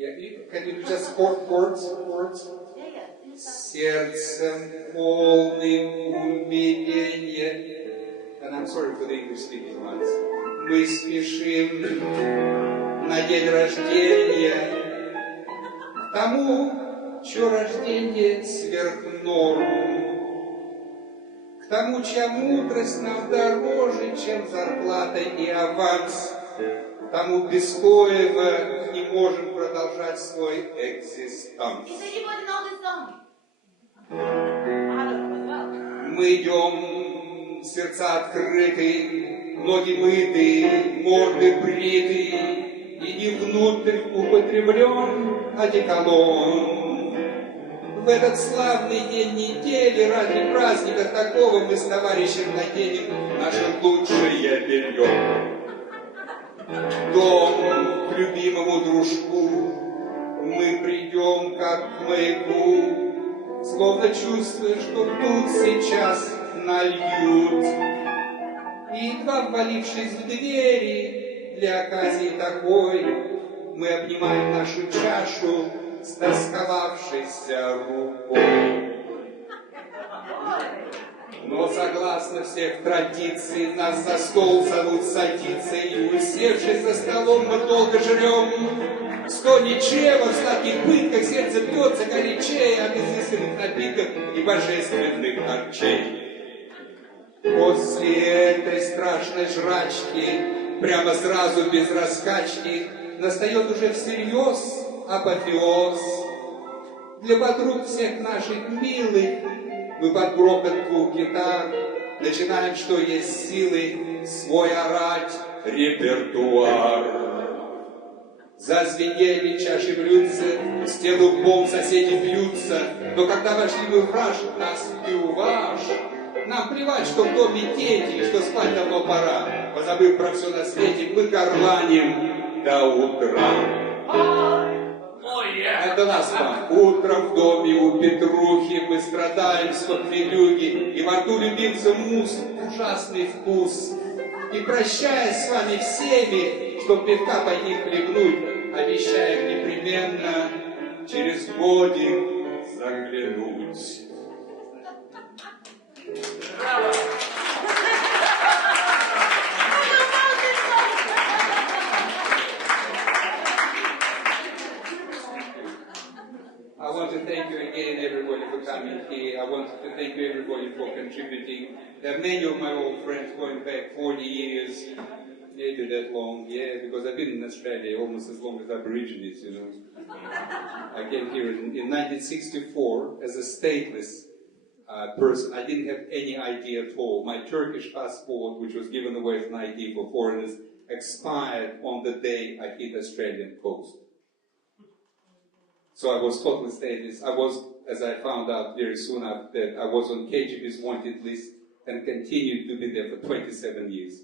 Can you just chords? Сердцем полным умиления. And I'm sorry for the English speaking ones. Мы спешим на день рождения к тому, чье рождение сверх норм, к тому, чья мудрость нам дороже, чем зарплата и аванс, к тому без коего не можем продолжать свой экзистанс. Мы идем, сердца открыты, ноги мыты, морды бриты, и не внутрь употреблен одеколон. В этот славный день недели, ради праздника такого, мы с товарищем наденем наше лучшее белье. Дом к любимому дружку мы придем как к маяку, словно чувствуя, что тут сейчас нальют. И едва ввалившись в двери, для оказии такой, мы обнимаем нашу чашу с тосковавшейся рукой. Но согласно всех традиций, нас за стол зовут садиться, и усевшись за столом мы долго жрем. Сто ничего, в сладких пытках сердце бьется горячее от изысканных напитков и божественных харчей. После этой страшной жрачки, прямо сразу без раскачки, настает уже всерьез апофеоз. Для подруг всех наших милых мы под грохот двух гитар начинаем, что есть силы, свой орать репертуар. Зазвенели чаши блюдца, в стену бомб соседи бьются, но когда вошли мы в раж, нас пиваш. Нам плевать, что в доме дети, что спать давно пора. Позабыв про все на свете, мы горланим до утра. Это нас вам. Утром в доме у Петрухи мы страдаем с похмелюги, и во рту любимца мусс, ужасный вкус. И прощаясь с вами всеми, чтоб пивка по них хлебнуть, обещаем непременно через годик заглянуть. Браво! I want to thank you again, everybody, for coming here. I want to thank you, everybody, for contributing. There are many of my old friends going back 40 years, maybe that long, yeah, because I've been in Australia almost as long as Aborigines, you know. I came here in 1964 as a stateless person. I didn't have any ID at all. My Turkish passport, which was given away as an ID for foreigners, expired on the day I hit Australian coast. So I was totally stateless. I was, as I found out very soon after that, I was on KGB's wanted list and continued to be there for 27 years.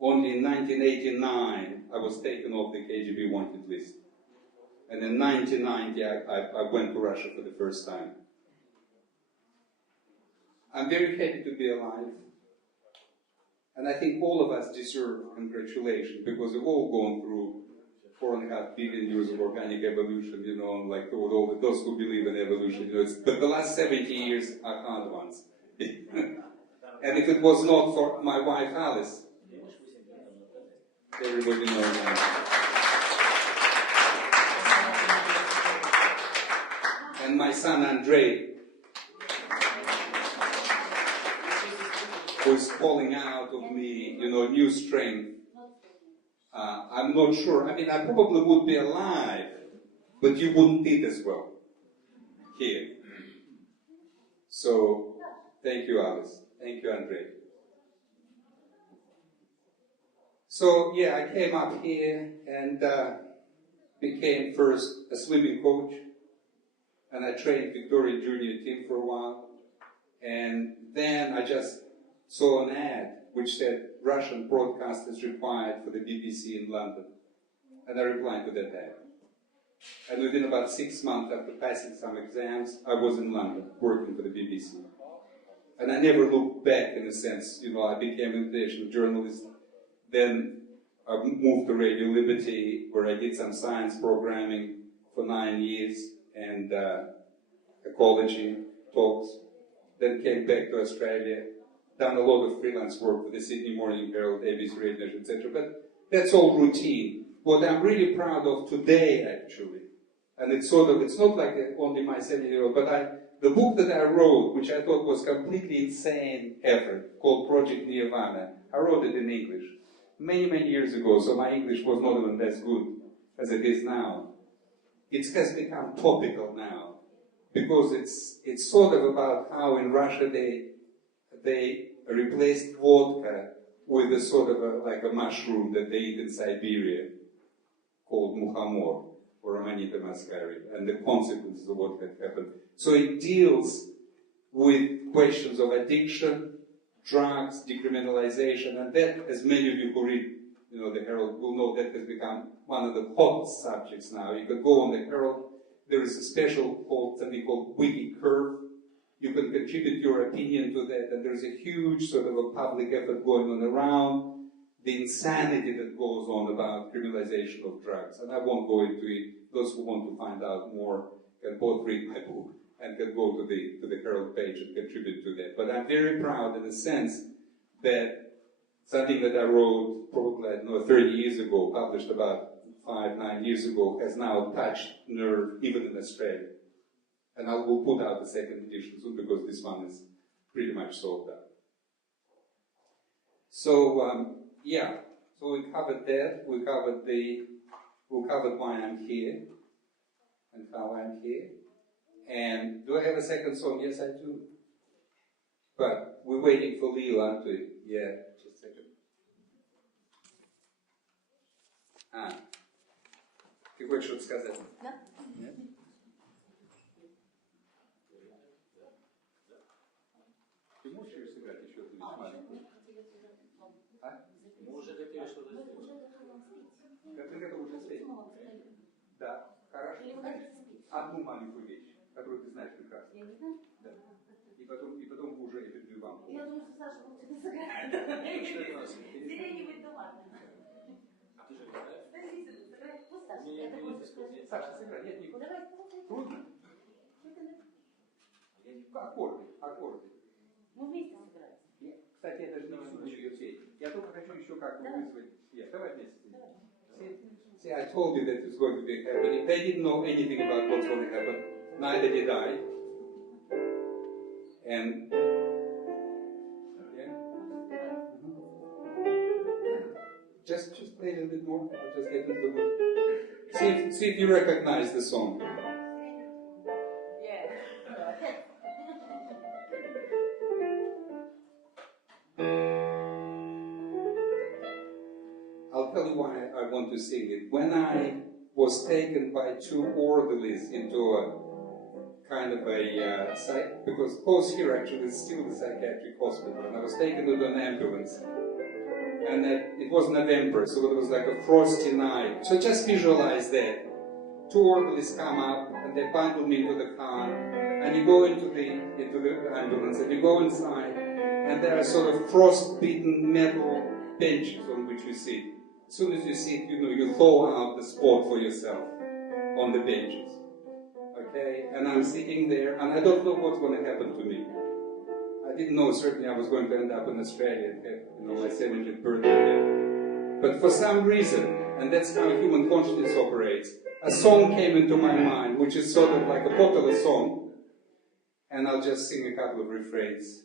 Only in 1989, I was taken off the KGB wanted list. And in 1990, I went to Russia for the first time. I'm very happy to be alive. And I think all of us deserve congratulations because we've all gone through 4.5 billion years of organic evolution, you know, like all those who believe in evolution, you know, but the last 70 years are hard ones. And if it was not for my wife Alice, everybody knows that. And my son Andrei, who is calling out of me, you know, new strength. I'm not sure. I mean, I probably would be alive, but you wouldn't eat as well here. So, thank you, Alice. Thank you, Andrei. So, yeah, I came up here and became first a swimming coach, and I trained Victorian junior team for a while, and then I just saw an ad which said Russian broadcast is required for the BBC in London. And I replied to that ad. And within about 6 months after passing some exams, I was in London working for the BBC. And I never looked back in a sense, you know, I became an international journalist. Then I moved to Radio Liberty, where I did some science programming for 9 years, and ecology talks. Then came back to Australia, done a lot of freelance work for the Sydney Morning Herald, ABC Radio, etc. But that's all routine. What I'm really proud of today, actually, and it's not like only my 70-year-old, but the book that I wrote, which I thought was completely insane effort, called Project Nirvana, I wrote it in English many, many years ago, so my English was not even as good as it is now. It has become topical now, because it's sort of about how in Russia they replaced vodka with a sort of like a mushroom that they eat in Siberia, called muhamor, or Amanita muscaria, and the consequences of what had happened. So it deals with questions of addiction, drugs, decriminalization, and that, as many of you who read the Herald will know, that has become one of the hot subjects now. You could go on the Herald, there is a special something called Wiki Curve. You can contribute your opinion to that, and there's a huge sort of a public effort going on around the insanity that goes on about criminalization of drugs. And I won't go into it. Those who want to find out more can both read my book and can go to the Herald page and contribute to that. But I'm very proud in the sense that something that I wrote probably, 30 years ago, published about 5-9 years ago, has now touched nerve even in Australia. And I will put out the second edition soon, because this one is pretty much sold out. So, so we covered that. We covered why I'm here and how I'm here. And do I have a second song? Yes, I do. But we're waiting for Leo, aren't we? Yeah, just a second. Ты хочешь что-то сказать? Да. Нет? Ты можешь ее сыграть еще одну маленькую? Мы уже хотели что-то сделать. Как ты готов уже спеть? Да, хорошо. Одну маленькую вещь, которую ты знаешь прекрасно. Я не знаю? Да. И потом вы уже это вам. Я думаю, что Саша будет это сыграть. Сиреневый туман. А ты же играешь? Пусть Саша. Саша, сыграй. Нет, не трудно. Аккорды. Мы вместе сыграем. Кстати, я даже не буду ее петь. Я только хочу еще как-то вызвать. Давай вместе. See, I told you that it was going to be happening. They didn't know anything about what's going to happen. Neither did I. And just play a little bit more. I'll just get into the mood. See if you recognize the song. I'll tell you why I want to sing it. When I was taken by 2 orderlies into a kind of a because close here actually is still the psychiatric hospital, and I was taken to an ambulance, and it was November, so it was like a frosty night. So just visualize that. 2 orderlies come up and they bundle me into the car, and you go into the ambulance, and you go inside, and there are sort of frost-beaten metal benches on which you sit. As soon as you sit, you thaw out the spot for yourself on the benches. Okay? And I'm sitting there, and I don't know what's going to happen to me. I didn't know certainly I was going to end up in Australia and have, my 70th birthday there. But for some reason, and that's how human consciousness operates, a song came into my mind, which is sort of like a popular song, and I'll just sing a couple of refrains.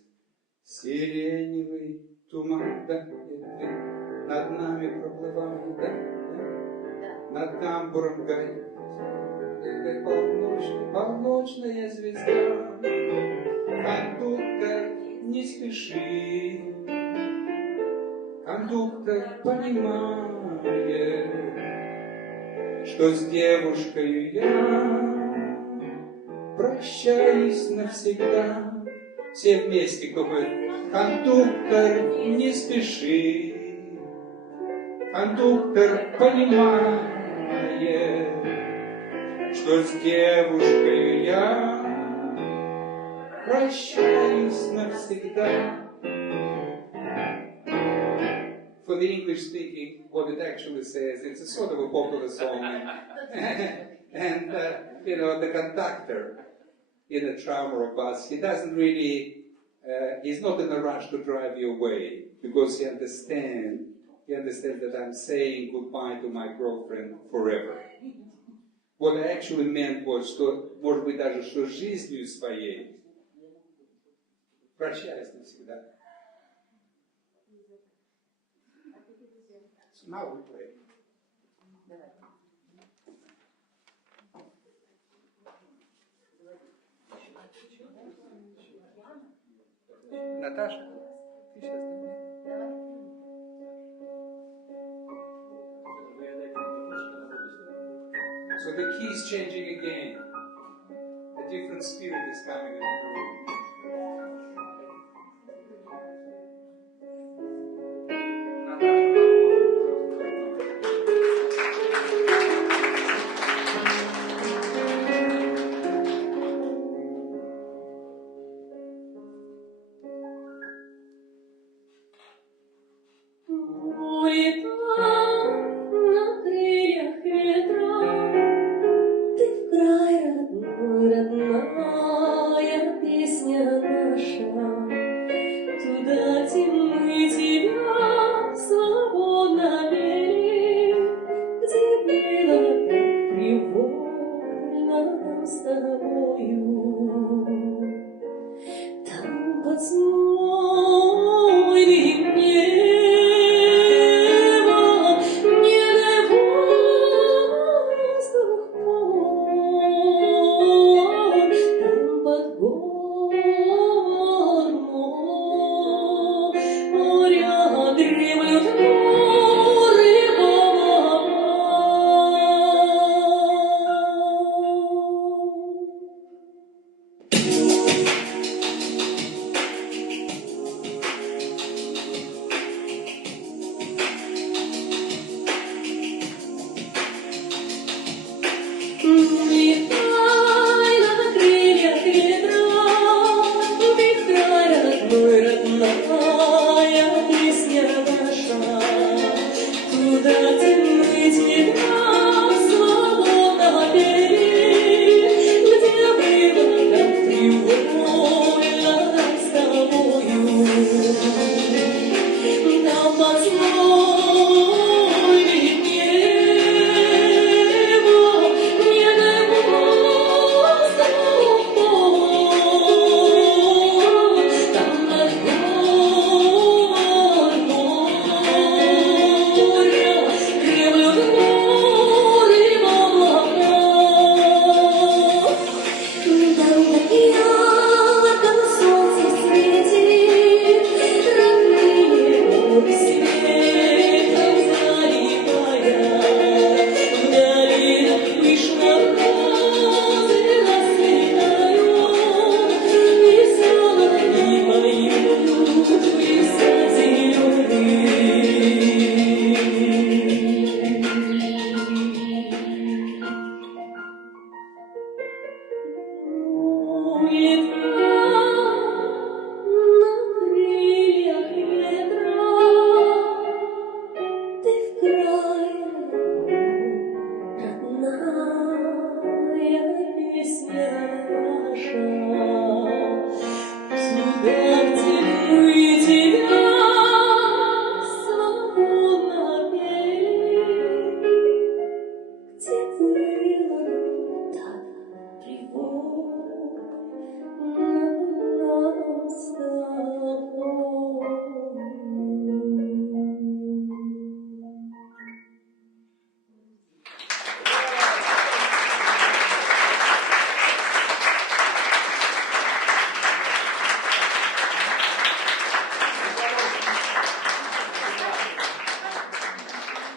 Сиреневый туман, да, над нами проплывает, да, над тамбуром горит, полночная звезда. Кондуктор, не спеши, кондуктор понимает, что с девушкой я прощаюсь навсегда. Все вместе, кто говорит, кондуктор, не спеши, кондуктор понимает, что с девушкой я прощаюсь навсегда. for the English speaking, what it actually says, it's a sort of a popular song. And the conductor in a tram or a bus, he doesn't really, he's not in a rush to drive you away, because he understands that I'm saying goodbye to my girlfriend forever. What I actually meant was, что, может быть, даже что жизнью своей прощаюсь навсегда. So now we play. Наташа, ты сейчас So the key is changing again. A different spirit is coming into the room.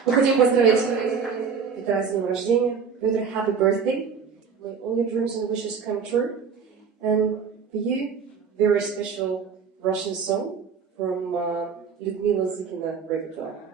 Мы хотим поздравить Петра с днем рождения. Pyotr, happy birthday. May all your dreams and wishes come true. And for you, very special Russian song from Lyudmila Zykina repertoire.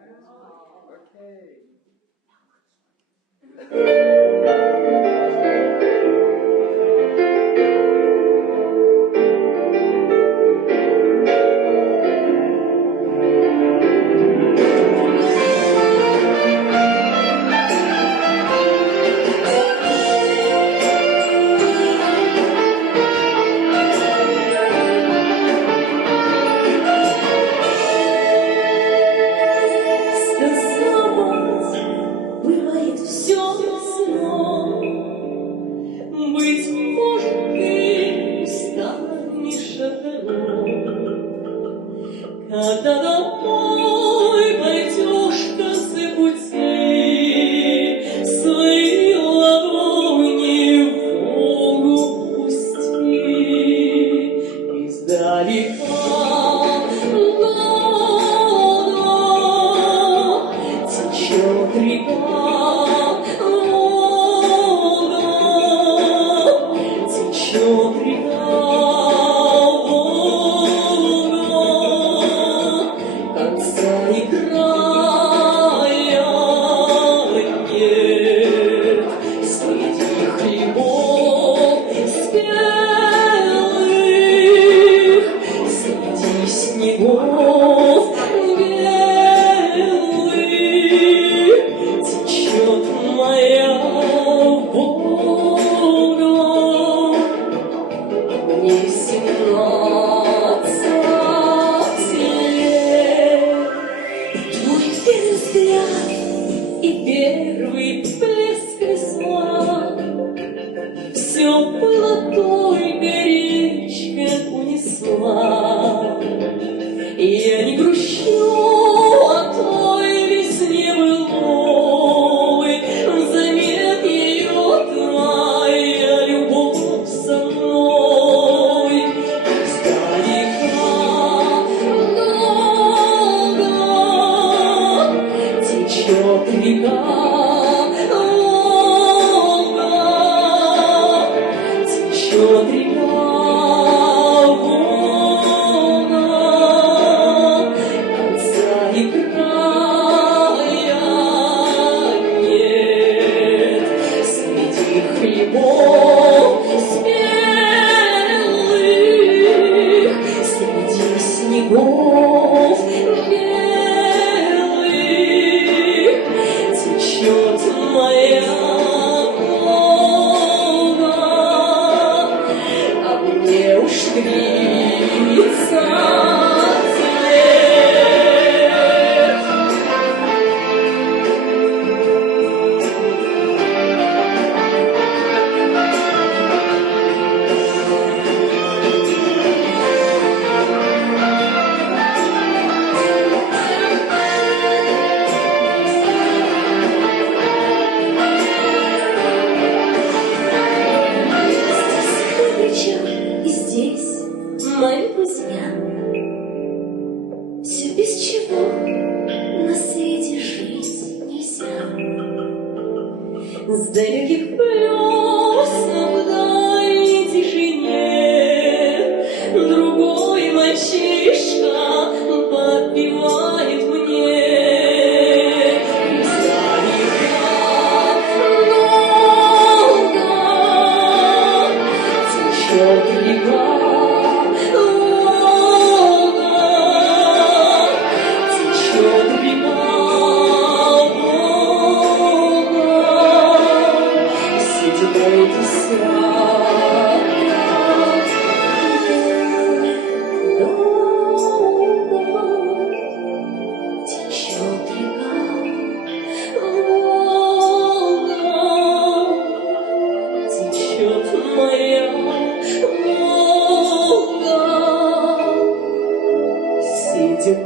и первый блеск весла. Все было той горечкой унесла. Я не грущу о той весне былой, взамен ее твоя любовь со мной. Издалека много течет река, Волга, течет река. С далеких плесов в дальней тишине другой мальчишка подпевает мне. Издалека долго течет река, Волга, течет река.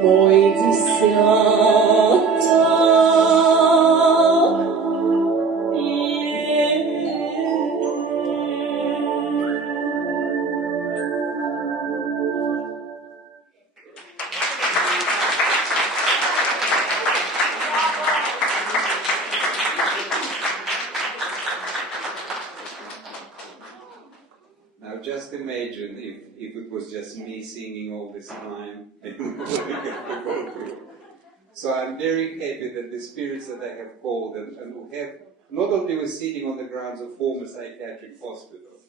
Мой десяток Now just imagine if it was just me singing all this time. So I'm very happy that the spirits that I have called and who have not only were sitting on the grounds of former psychiatric hospitals,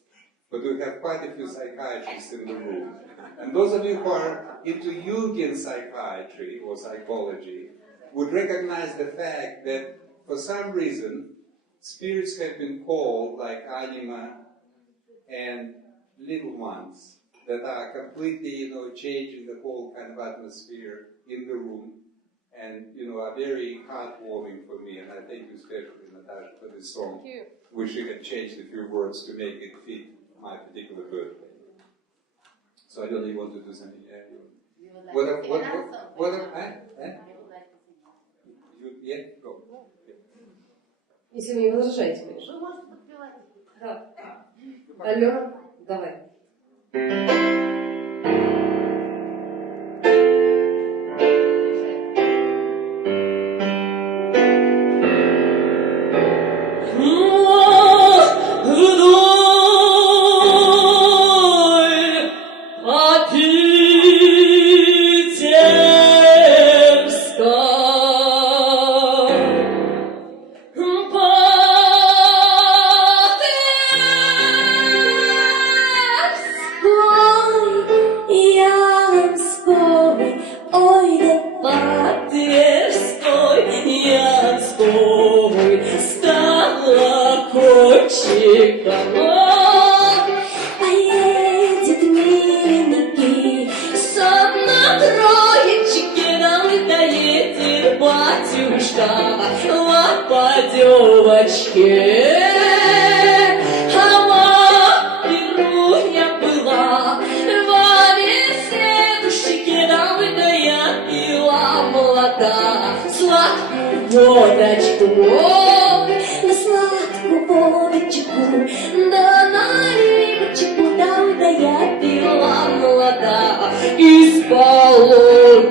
but we have quite a few psychiatrists in the room. And those of you who are into Jungian psychiatry or psychology would recognize the fact that for some reason spirits have been called like anima and little ones that are completely, changing the whole kind of atmosphere in the room and, are very heartwarming for me. And I thank you especially, Natasha, for this song. Thank you. Wish you had changed a few words to make it fit my particular birthday. So I don't even want to do something. You would like to sing another song? What? You would like to sing. Yeah, go. Если вы не возражаете, конечно. Вы можете подпевать. Да. Алена, давай. девочке. А мамину я была, во весе души да я пила молока. Сладкую водочку, на сладкую водочку, да наливочку, да я пила молока из-под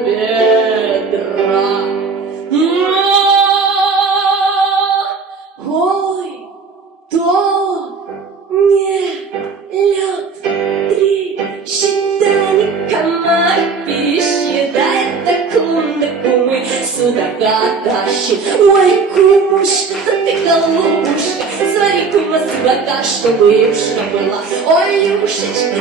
ведра. Ой, то не лед, считай, комар пищи, дай так кумы, судака тащит. Ой, кумушка, ты голубушка, свари кума судака, чтобы юшка была. Ой, юшечка,